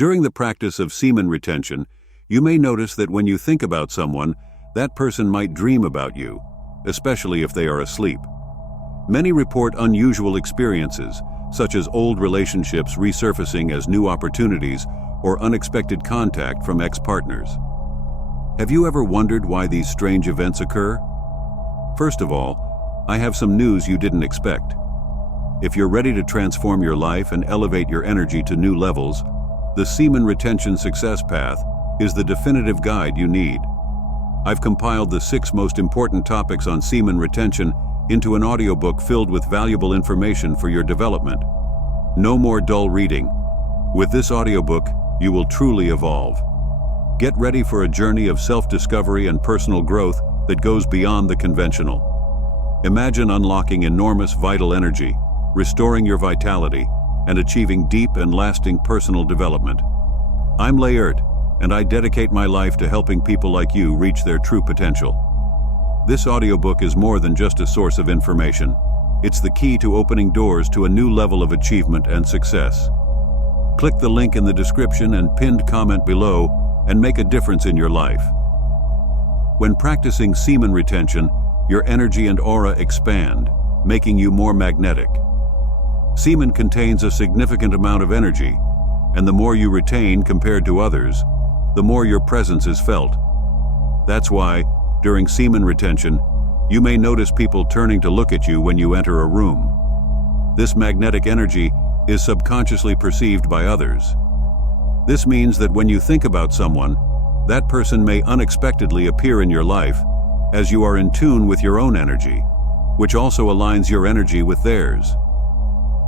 During the practice of semen retention, you may notice that when you think about someone, that person might dream about you, especially if they are asleep. Many report unusual experiences, such as old relationships resurfacing as new opportunities or unexpected contact from ex-partners. Have you ever wondered why these strange events occur? First of all, I have some news you didn't expect. If you're ready to transform your life and elevate your energy to new levels, the Semen Retention Success Path is the definitive guide you need. I've compiled the 6 most important topics on semen retention into an audiobook filled with valuable information for your development. No more dull reading. With this audiobook, you will truly evolve. Get ready for a journey of self-discovery and personal growth that goes beyond the conventional. Imagine unlocking enormous vital energy, restoring your vitality, and achieving deep and lasting personal development. I'm Layert, and I dedicate my life to helping people like you reach their true potential. This audiobook is more than just a source of information. It's the key to opening doors to a new level of achievement and success. Click the link in the description and pinned comment below and make a difference in your life. When practicing semen retention, your energy and aura expand, making you more magnetic. Semen contains a significant amount of energy, and the more you retain compared to others, the more your presence is felt. That's why, during semen retention, you may notice people turning to look at you when you enter a room. This magnetic energy is subconsciously perceived by others. This means that when you think about someone, that person may unexpectedly appear in your life as you are in tune with your own energy, which also aligns your energy with theirs.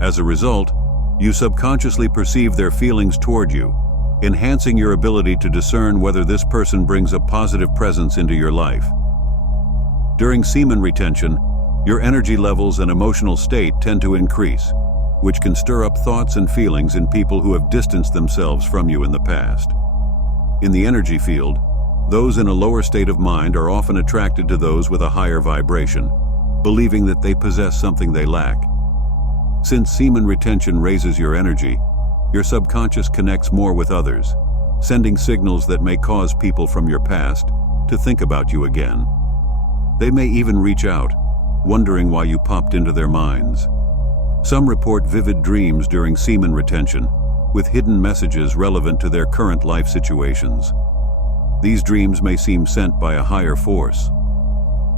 As a result, you subconsciously perceive their feelings toward you, enhancing your ability to discern whether this person brings a positive presence into your life. During semen retention, your energy levels and emotional state tend to increase, which can stir up thoughts and feelings in people who have distanced themselves from you in the past. In the energy field, those in a lower state of mind are often attracted to those with a higher vibration, believing that they possess something they lack. Since semen retention raises your energy, your subconscious connects more with others, sending signals that may cause people from your past to think about you again. They may even reach out, wondering why you popped into their minds. Some report vivid dreams during semen retention, with hidden messages relevant to their current life situations. These dreams may seem sent by a higher force.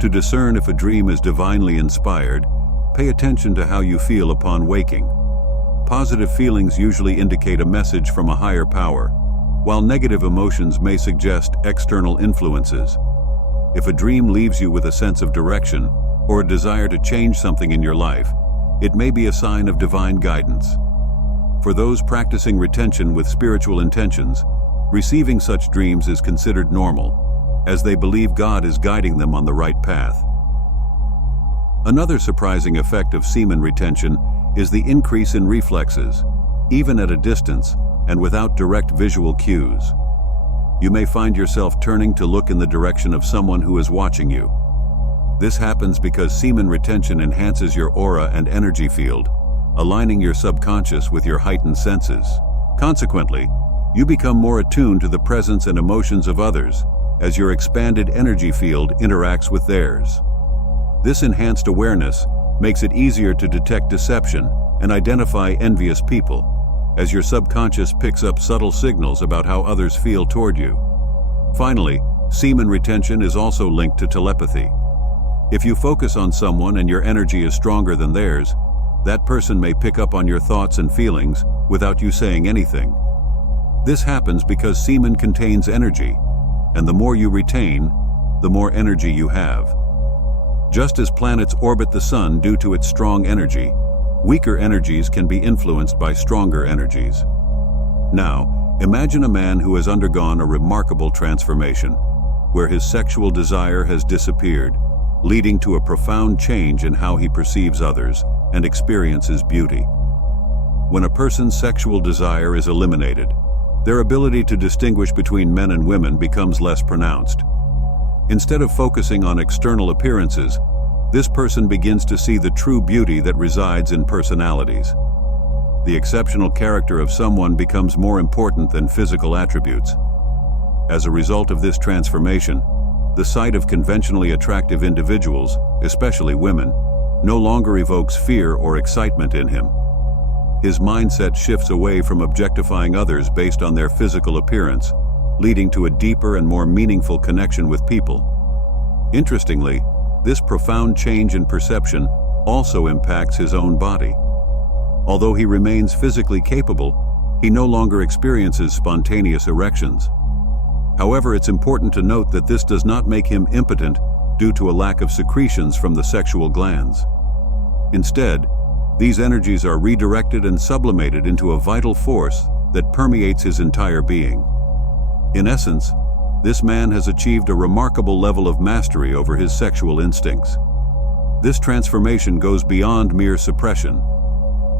To discern if a dream is divinely inspired, pay attention to how you feel upon waking. Positive feelings usually indicate a message from a higher power, while negative emotions may suggest external influences. If a dream leaves you with a sense of direction or a desire to change something in your life, it may be a sign of divine guidance. For those practicing retention with spiritual intentions, receiving such dreams is considered normal, as they believe God is guiding them on the right path. Another surprising effect of semen retention is the increase in reflexes, even at a distance and without direct visual cues. You may find yourself turning to look in the direction of someone who is watching you. This happens because semen retention enhances your aura and energy field, aligning your subconscious with your heightened senses. Consequently, you become more attuned to the presence and emotions of others as your expanded energy field interacts with theirs. This enhanced awareness makes it easier to detect deception and identify envious people, as your subconscious picks up subtle signals about how others feel toward you. Finally, semen retention is also linked to telepathy. If you focus on someone and your energy is stronger than theirs, that person may pick up on your thoughts and feelings without you saying anything. This happens because semen contains energy, and the more you retain, the more energy you have. Just as planets orbit the sun due to its strong energy, weaker energies can be influenced by stronger energies. Now, imagine a man who has undergone a remarkable transformation, where his sexual desire has disappeared, leading to a profound change in how he perceives others and experiences beauty. When a person's sexual desire is eliminated, their ability to distinguish between men and women becomes less pronounced. Instead of focusing on external appearances, this person begins to see the true beauty that resides in personalities. the exceptional character of someone becomes more important than physical attributes. As a result of this transformation, the sight of conventionally attractive individuals, especially women, no longer evokes fear or excitement in him. His mindset shifts away from objectifying others based on their physical appearance, leading to a deeper and more meaningful connection with people. Interestingly, this profound change in perception also impacts his own body. Although he remains physically capable, he no longer experiences spontaneous erections. However, it's important to note that this does not make him impotent due to a lack of secretions from the sexual glands. Instead, these energies are redirected and sublimated into a vital force that permeates his entire being. In essence, this man has achieved a remarkable level of mastery over his sexual instincts. This transformation goes beyond mere suppression.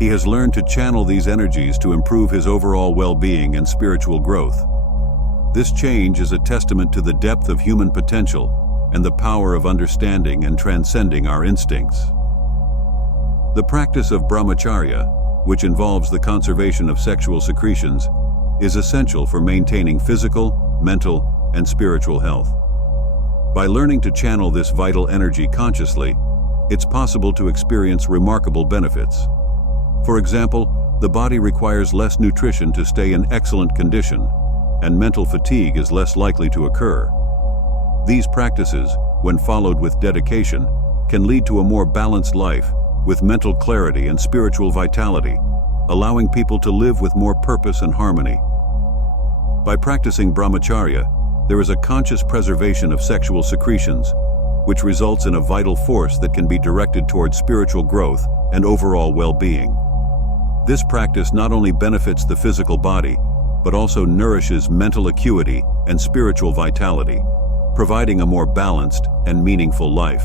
He has learned to channel these energies to improve his overall well-being and spiritual growth. This change is a testament to the depth of human potential and the power of understanding and transcending our instincts. The practice of brahmacharya, which involves the conservation of sexual secretions, is essential for maintaining physical, mental, and spiritual health. By learning to channel this vital energy consciously, it's possible to experience remarkable benefits. For example, the body requires less nutrition to stay in excellent condition, and mental fatigue is less likely to occur. These practices, when followed with dedication, can lead to a more balanced life, with mental clarity and spiritual vitality, allowing people to live with more purpose and harmony. By practicing brahmacharya, there is a conscious preservation of sexual secretions, which results in a vital force that can be directed towards spiritual growth and overall well-being. This practice not only benefits the physical body, but also nourishes mental acuity and spiritual vitality, providing a more balanced and meaningful life.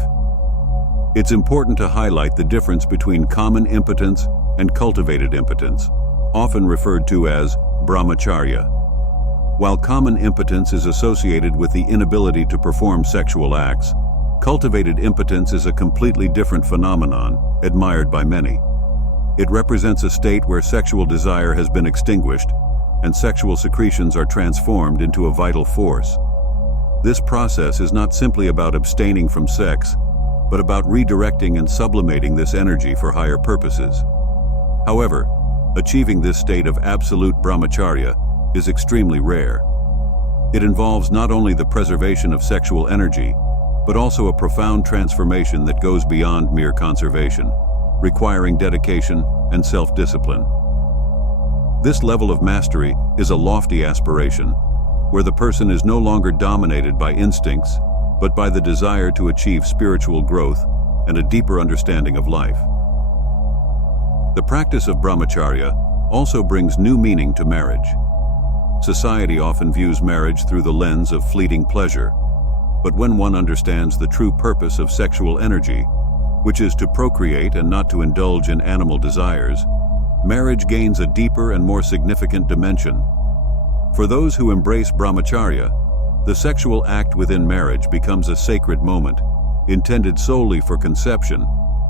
It's important to highlight the difference between common impotence and cultivated impotence, often referred to as brahmacharya. While common impotence is associated with the inability to perform sexual acts, cultivated impotence is a completely different phenomenon, admired by many. It represents a state where sexual desire has been extinguished and sexual secretions are transformed into a vital force. This process is not simply about abstaining from sex, but about redirecting and sublimating this energy for higher purposes. However, achieving this state of absolute brahmacharya is extremely rare. It involves not only the preservation of sexual energy, but also a profound transformation that goes beyond mere conservation, requiring dedication and self-discipline. This level of mastery is a lofty aspiration, where the person is no longer dominated by instincts, but by the desire to achieve spiritual growth and a deeper understanding of life. The practice of brahmacharya also brings new meaning to marriage. Society often views marriage through the lens of fleeting pleasure, but when one understands the true purpose of sexual energy, which is to procreate and not to indulge in animal desires, marriage gains a deeper and more significant dimension. For those who embrace brahmacharya, the sexual act within marriage becomes a sacred moment, intended solely for conception,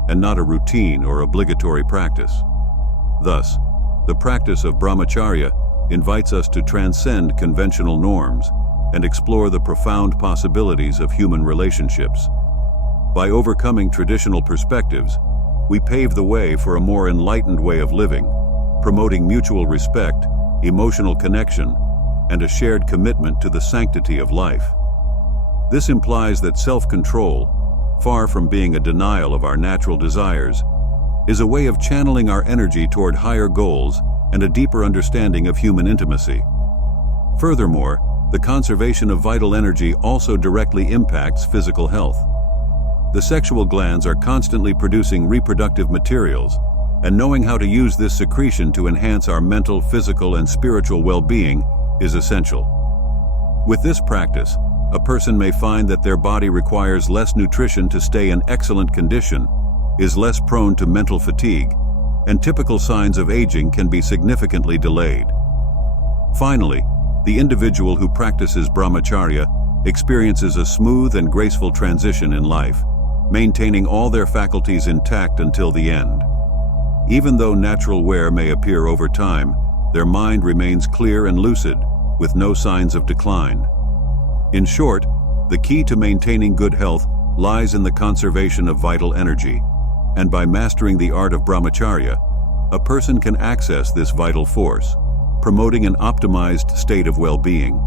and not a routine or obligatory practice. Thus, the practice of brahmacharya invites us to transcend conventional norms and explore the profound possibilities of human relationships. By overcoming traditional perspectives, we pave the way for a more enlightened way of living, promoting mutual respect, emotional connection, and a shared commitment to the sanctity of life. This implies that self-control, far from being a denial of our natural desires, is a way of channeling our energy toward higher goals and a deeper understanding of human intimacy. Furthermore, the conservation of vital energy also directly impacts physical health. The sexual glands are constantly producing reproductive materials, and knowing how to use this secretion to enhance our mental, physical, and spiritual well-being is essential. With this practice, a person may find that their body requires less nutrition to stay in excellent condition, is less prone to mental fatigue, and typical signs of aging can be significantly delayed. Finally, the individual who practices brahmacharya experiences a smooth and graceful transition in life, maintaining all their faculties intact until the end. Even though natural wear may appear over time, their mind remains clear and lucid, with no signs of decline. In short, the key to maintaining good health lies in the conservation of vital energy, and by mastering the art of brahmacharya, a person can access this vital force, promoting an optimized state of well-being.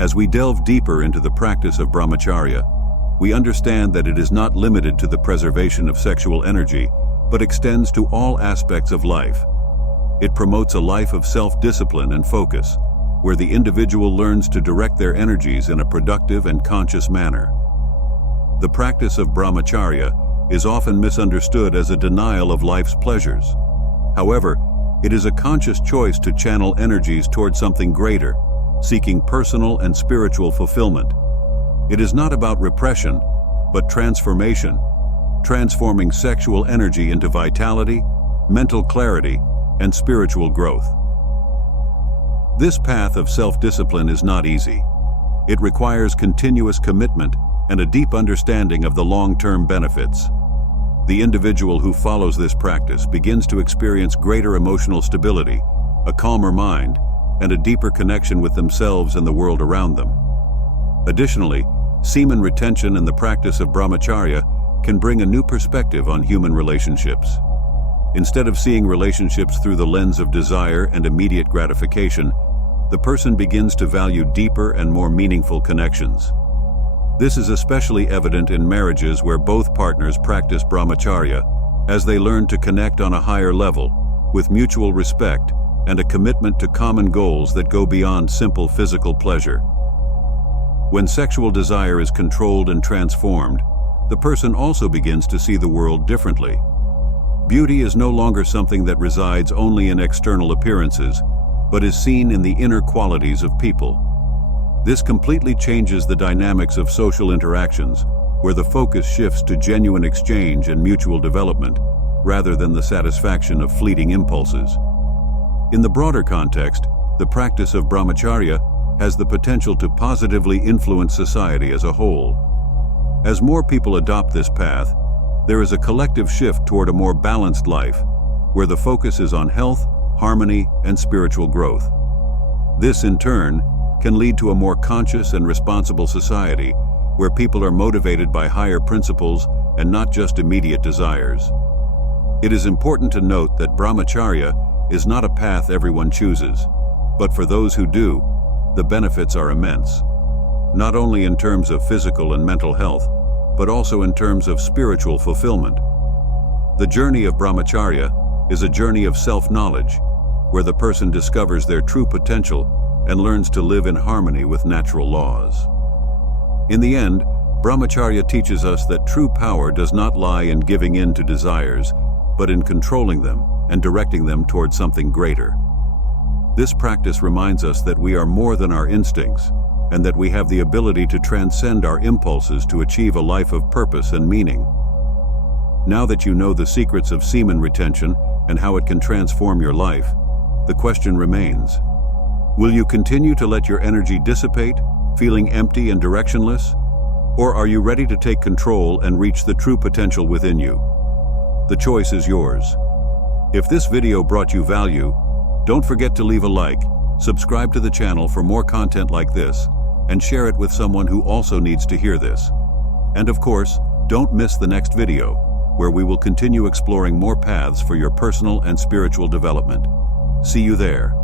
As we delve deeper into the practice of brahmacharya, we understand that it is not limited to the preservation of sexual energy, but extends to all aspects of life. It promotes a life of self-discipline and focus, where the individual learns to direct their energies in a productive and conscious manner. The practice of brahmacharya is often misunderstood as a denial of life's pleasures. However, it is a conscious choice to channel energies toward something greater, seeking personal and spiritual fulfillment. It is not about repression, but transformation, transforming sexual energy into vitality, mental clarity, and spiritual growth. This path of self-discipline is not easy. It requires continuous commitment and a deep understanding of the long-term benefits. The individual who follows this practice begins to experience greater emotional stability, a calmer mind, and a deeper connection with themselves and the world around them. Additionally, semen retention and the practice of brahmacharya can bring a new perspective on human relationships. Instead of seeing relationships through the lens of desire and immediate gratification, the person begins to value deeper and more meaningful connections. This is especially evident in marriages where both partners practice brahmacharya, as they learn to connect on a higher level, with mutual respect and a commitment to common goals that go beyond simple physical pleasure. When sexual desire is controlled and transformed, the person also begins to see the world differently. Beauty is no longer something that resides only in external appearances, but is seen in the inner qualities of people. This completely changes the dynamics of social interactions, where the focus shifts to genuine exchange and mutual development, rather than the satisfaction of fleeting impulses. In the broader context, the practice of brahmacharya has the potential to positively influence society as a whole. As more people adopt this path, there is a collective shift toward a more balanced life, where the focus is on health, harmony, and spiritual growth. This, in turn, can lead to a more conscious and responsible society, where people are motivated by higher principles and not just immediate desires. It is important to note that brahmacharya is not a path everyone chooses, but for those who do, the benefits are immense. Not only in terms of physical and mental health, but also in terms of spiritual fulfillment. The journey of brahmacharya is a journey of self-knowledge, where the person discovers their true potential and learns to live in harmony with natural laws. In the end, brahmacharya teaches us that true power does not lie in giving in to desires, but in controlling them and directing them toward something greater. This practice reminds us that we are more than our instincts, and that we have the ability to transcend our impulses to achieve a life of purpose and meaning. Now that you know the secrets of semen retention and how it can transform your life, the question remains: will you continue to let your energy dissipate, feeling empty and directionless? Or are you ready to take control and reach the true potential within you? The choice is yours. If this video brought you value, don't forget to leave a like, subscribe to the channel for more content like this, and share it with someone who also needs to hear this. And of course, don't miss the next video, where we will continue exploring more paths for your personal and spiritual development. See you there.